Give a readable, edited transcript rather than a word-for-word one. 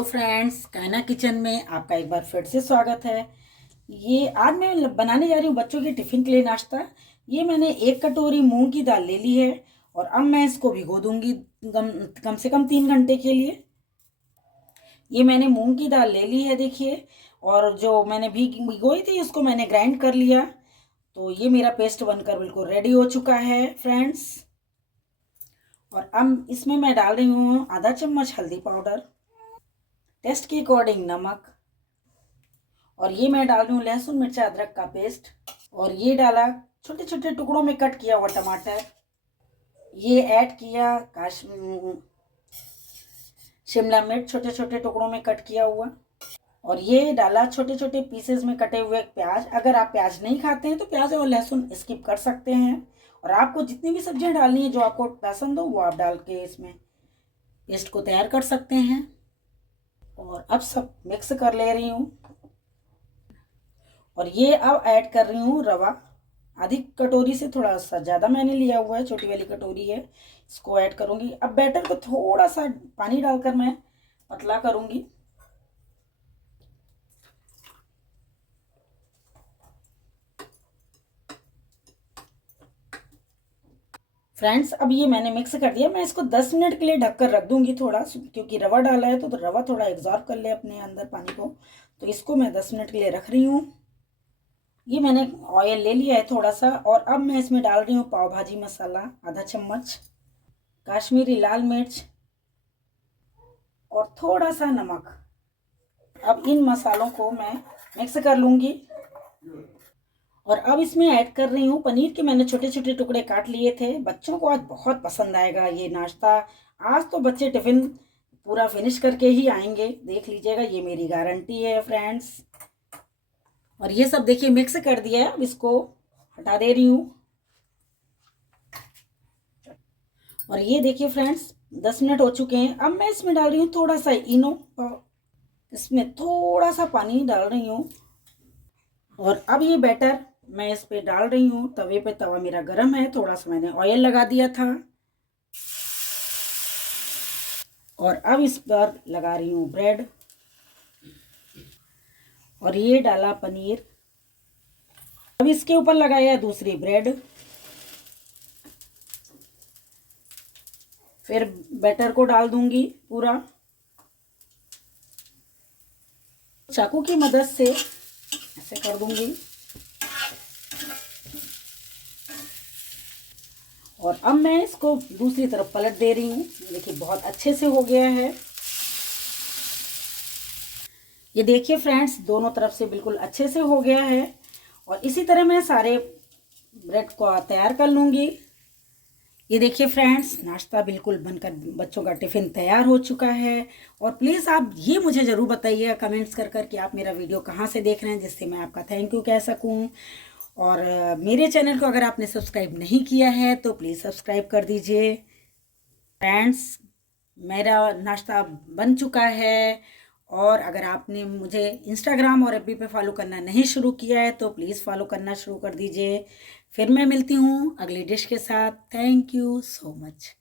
Hello friends, कायना kitchen में आपका एक बार फिर से स्वागत है। ये आज मैं बनाने जा रही हूँ बच्चों के टिफ़िन के लिए नाश्ता। ये मैंने 1 कटोरी मूंग की दाल ले ली है और अब मैं इसको भिगो दूंगी कम से कम 3 घंटे के लिए। ये मैंने मूंग की दाल ले ली है, देखिए। और जो मैंने भिगोई थी उसको मैंने ग्राइंड कर लिया। तो ये मेरा पेस्ट बनकर बिल्कुल रेडी हो चुका है फ्रेंड्स। और अब इसमें मैं डाल रही हूँ आधा चम्मच हल्दी पाउडर, टेस्ट के अकॉर्डिंग नमक, और ये मैं डाल रही हूँ लहसुन मिर्चा अदरक का पेस्ट। और ये डाला छोटे छोटे टुकड़ों में कट किया हुआ टमाटर। ये ऐड किया शिमला मिर्च छोटे छोटे टुकड़ों में कट किया हुआ। और ये डाला छोटे छोटे पीसेस में कटे हुए प्याज। अगर आप प्याज नहीं खाते हैं तो प्याज और लहसुन स्किप कर सकते हैं। और आपको जितनी भी सब्जियां डालनी है जो आपको पसंद हो वो आप डाल के इसमें पेस्ट को तैयार कर सकते हैं। और अब सब मिक्स कर ले रही हूँ। और ये अब ऐड कर रही हूँ रवा। आधी कटोरी से थोड़ा सा ज़्यादा मैंने लिया हुआ है, छोटी वाली कटोरी है। इसको ऐड करूँगी। अब बैटर को थोड़ा सा पानी डालकर मैं पतला करूँगी। फ्रेंड्स, अब ये मैंने मिक्स कर दिया। मैं इसको 10 मिनट के लिए ढककर रख दूँगी थोड़ा, क्योंकि रवा डाला है तो रवा थोड़ा एब्जॉर्ब कर ले अपने अंदर पानी को। तो इसको मैं 10 मिनट के लिए रख रही हूँ। ये मैंने ऑयल ले लिया है थोड़ा सा। और अब मैं इसमें डाल रही हूँ पाव भाजी मसाला आधा चम्मच, काश्मीरी लाल मिर्च और थोड़ा सा नमक। अब इन मसालों को मैं मिक्स कर लूँगी। और अब इसमें ऐड कर रही हूँ पनीर के। मैंने छोटे छोटे टुकड़े काट लिए थे। बच्चों को आज बहुत पसंद आएगा ये नाश्ता। आज तो बच्चे टिफ़िन पूरा फिनिश करके ही आएंगे, देख लीजिएगा, ये मेरी गारंटी है फ्रेंड्स। और ये सब देखिए मिक्स कर दिया है। अब इसको हटा दे रही हूँ। और ये देखिए फ्रेंड्स 10 मिनट हो चुके हैं। अब मैं इसमें डाल रही हूँ थोड़ा सा इनो। इसमें थोड़ा सा पानी डाल रही हूँ। और अब ये बैटर मैं इस पे डाल रही हूँ तवे पे। तवा मेरा गरम है, थोड़ा सा मैंने ऑयल लगा दिया था। और अब इस पर लगा रही हूँ ब्रेड। और ये डाला पनीर। अब इसके ऊपर लगाया दूसरी ब्रेड। फिर बैटर को डाल दूंगी पूरा। चाकू की मदद से ऐसे कर दूंगी। और अब मैं इसको दूसरी तरफ पलट दे रही हूँ। देखिए बहुत अच्छे से हो गया है। ये देखिए फ्रेंड्स दोनों तरफ से बिल्कुल अच्छे से हो गया है। और इसी तरह मैं सारे ब्रेड को तैयार कर लूँगी। ये देखिए फ्रेंड्स नाश्ता बिल्कुल बनकर बच्चों का टिफ़िन तैयार हो चुका है। और प्लीज़ आप ये मुझे ज़रूर बताइए कमेंट्स कर कि आप मेरा वीडियो कहाँ से देख रहे हैं, जिससे मैं आपका थैंक यू कह सकूँ। और मेरे चैनल को अगर आपने सब्सक्राइब नहीं किया है तो प्लीज़ सब्सक्राइब कर दीजिए। फ्रेंड्स मेरा नाश्ता बन चुका है। और अगर आपने मुझे इंस्टाग्राम और एफबी पे फॉलो करना नहीं शुरू किया है तो प्लीज़ फॉलो करना शुरू कर दीजिए। फिर मैं मिलती हूँ अगली डिश के साथ। Thank you so much.